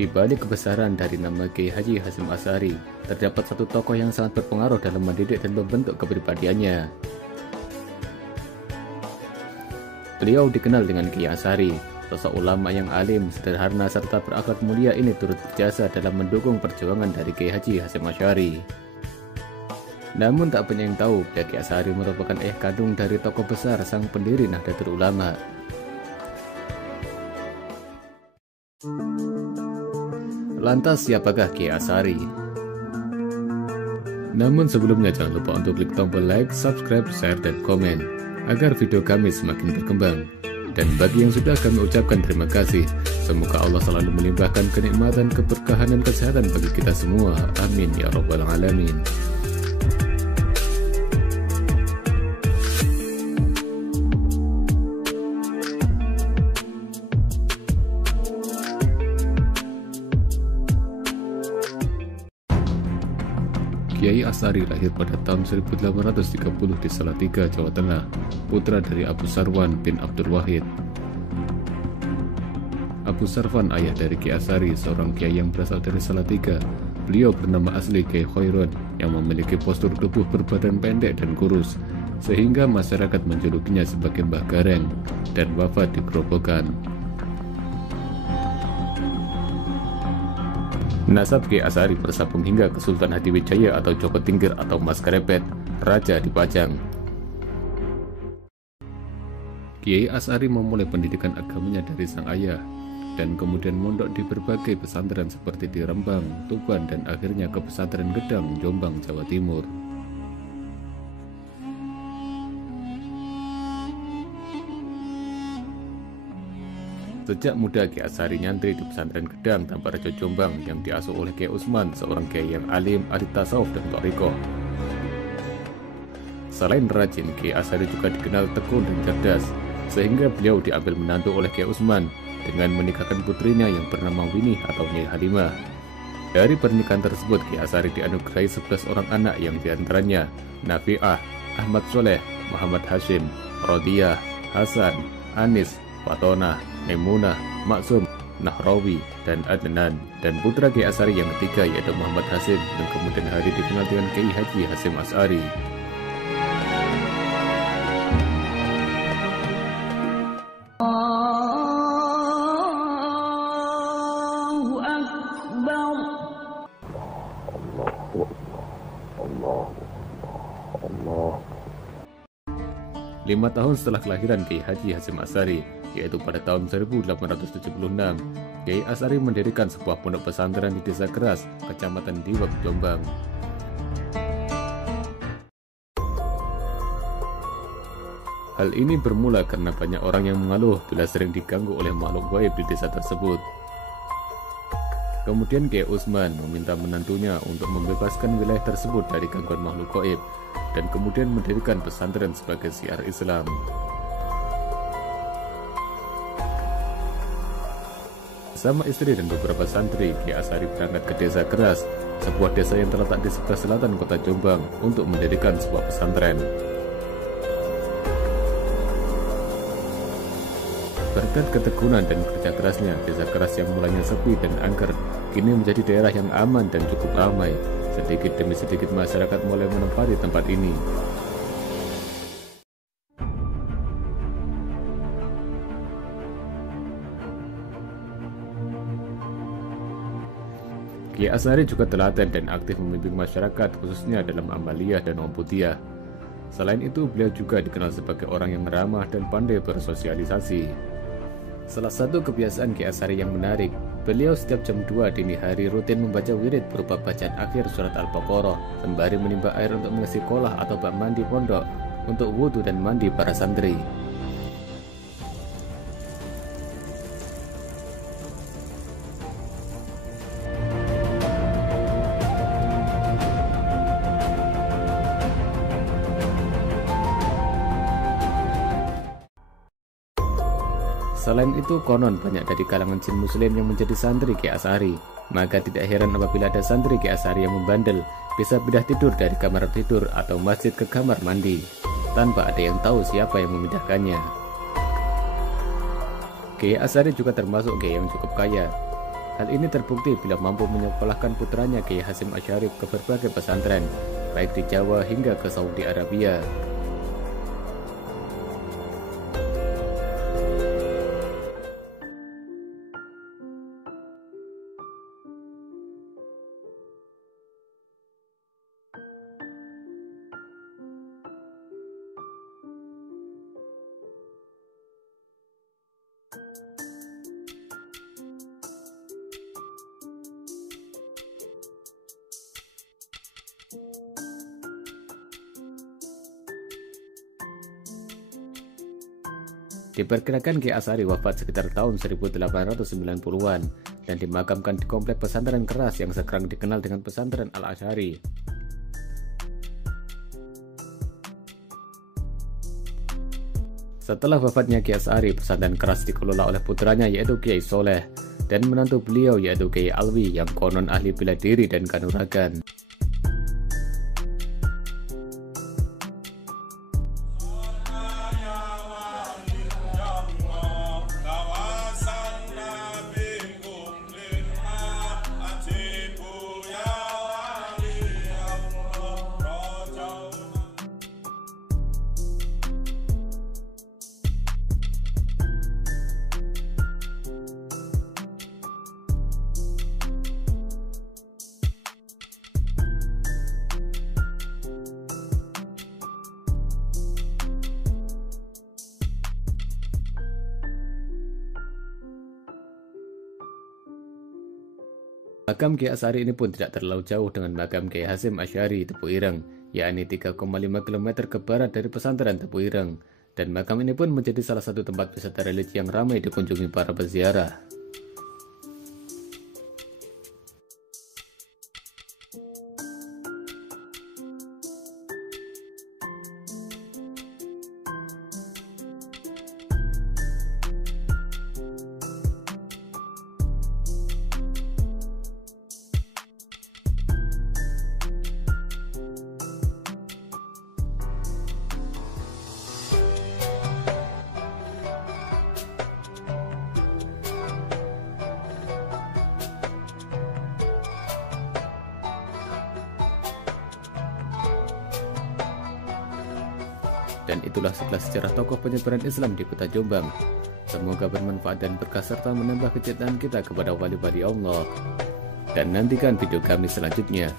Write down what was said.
Di balik kebesaran dari nama Kiai Haji Hasyim Asy'ari, terdapat satu tokoh yang sangat berpengaruh dalam mendidik dan membentuk kepribadiannya. Beliau dikenal dengan Kiai Asy'ari, sosok ulama yang alim, sederhana, serta berakhlak mulia ini turut berjasa dalam mendukung perjuangan dari Kiai Haji Hasyim Asy'ari. Namun tak banyak yang tahu, Kiai Asy'ari merupakan ayah kandung dari tokoh besar sang pendiri Nahdlatul Ulama. Lantas siapakah Kiai Asy'ari? Namun sebelumnya jangan lupa untuk klik tombol like, subscribe, share, dan komen agar video kami semakin berkembang. Dan bagi yang sudah, kami ucapkan terima kasih. Semoga Allah selalu melimpahkan kenikmatan, keberkahan, dan kesehatan bagi kita semua. Amin ya rabbal alamin. Kiai Asy'ari lahir pada tahun 1830 di Salatiga, Jawa Tengah, putra dari Abu Sarwan bin Abdul Wahid. Abu Sarwan ayah dari Kiai Asy'ari, seorang kiai yang berasal dari Salatiga. Beliau bernama asli Kiai Khairon, yang memiliki postur tubuh berbadan pendek dan kurus, sehingga masyarakat menjulukinya sebagai Mbah Gareng, dan wafat di Grobogan. Nasab Kiai Asy'ari bersambung hingga ke Sultan Hadiwijaya atau Joko Tingkir atau Mas Krepet, Raja di Pajang. Kiai Asy'ari memulai pendidikan agamanya dari sang ayah, dan kemudian mondok di berbagai pesantren seperti di Rembang, Tuban, dan akhirnya ke pesantren Gedang, Jombang, Jawa Timur. Sejak muda Kiai Asy'ari nyantri di pesantren Gedang Tamparajo Jombang yang diasuh oleh Kiai Usman, seorang kiai yang alim, ahli tasawuf dan thariqah. Selain rajin, Kiai Asy'ari juga dikenal tekun dan cerdas, sehingga beliau diambil menantu oleh Kiai Usman dengan menikahkan putrinya yang bernama Winih atau Nyai Halimah. Dari pernikahan tersebut, Kiai Asy'ari dianugerahi 11 orang anak yang diantaranya Nafi'ah, Ahmad Soleh, Muhammad Hashim, Rodiyah, Hasan, Anis, Fatonah, Maimunah, Maksum, Nahrawi, dan Adnan. Dan putra Kiai Asy'ari yang ketiga yaitu Muhammad Hasim, yang kemudian hari dikenal dengan Kiai Haji Hasyim Asy'ari. Allahu Akbar. Allah. 5 tahun setelah kelahiran Kiai Haji Hasyim Asy'ari, yaitu pada tahun 1876, Kiai Asy'ari mendirikan sebuah pondok pesantren di Desa Keras, Kecamatan Diwak, Jombang. Hal ini bermula karena banyak orang yang mengeluh bila sering diganggu oleh makhluk gaib di desa tersebut. Kemudian Kiai Usman meminta menantunya untuk membebaskan wilayah tersebut dari gangguan makhluk gaib, dan kemudian mendirikan pesantren sebagai syiar Islam. Bersama istri dan beberapa santri, Kiai Asy'ari berangkat ke Desa Keras, sebuah desa yang terletak di sebelah selatan kota Jombang, untuk mendirikan sebuah pesantren. Berkat ketekunan dan kerja kerasnya, Desa Keras yang mulanya sepi dan angker, kini menjadi daerah yang aman dan cukup ramai. Sedikit demi sedikit masyarakat mulai menempati tempat ini. Kiai Asy'ari juga telaten dan aktif membimbing masyarakat, khususnya dalam amaliyah dan umputiyah. Selain itu, beliau juga dikenal sebagai orang yang ramah dan pandai bersosialisasi. Salah satu kebiasaan Kiai Asy'ari yang menarik, beliau setiap jam 2 dini hari rutin membaca wirid berupa bacaan akhir surat Al-Baqarah, sembari menimba air untuk mengisi kolah atau bak mandi pondok untuk wudhu dan mandi para santri. Selain itu, konon banyak dari kalangan jin muslim yang menjadi santri Kiai Asy'ari. Maka tidak heran apabila ada santri Kiai Asy'ari yang membandel, bisa pindah tidur dari kamar tidur atau masjid ke kamar mandi, tanpa ada yang tahu siapa yang memindahkannya. Kiai Asy'ari juga termasuk kiai yang cukup kaya. Hal ini terbukti bila mampu menyekolahkan putranya Kiai Hasyim Asy'ari ke berbagai pesantren, baik di Jawa hingga ke Saudi Arabia. Diperkirakan Kiai Asy'ari wafat sekitar tahun 1890-an dan dimakamkan di komplek pesantren Keras yang sekarang dikenal dengan pesantren Al-Asy'ari. Setelah wafatnya Kiai Asy'ari, pesantren Keras dikelola oleh putranya yaitu Kiai Soleh dan menantu beliau yaitu Kiai Alwi yang konon ahli bela diri dan kanuragan. Makam Kiai Asy'ari ini pun tidak terlalu jauh dengan makam Kiai Hasyim Asy'ari Tepu Ireng, yakni 3,5 km ke barat dari pesantren Tepu Ireng. Dan makam ini pun menjadi salah satu tempat wisata religi yang ramai dikunjungi para peziarah. Dan itulah sekilas sejarah tokoh penyebaran Islam di kota Jombang. Semoga bermanfaat dan berkah serta menambah kecintaan kita kepada wali-wali Allah. Dan nantikan video kami selanjutnya.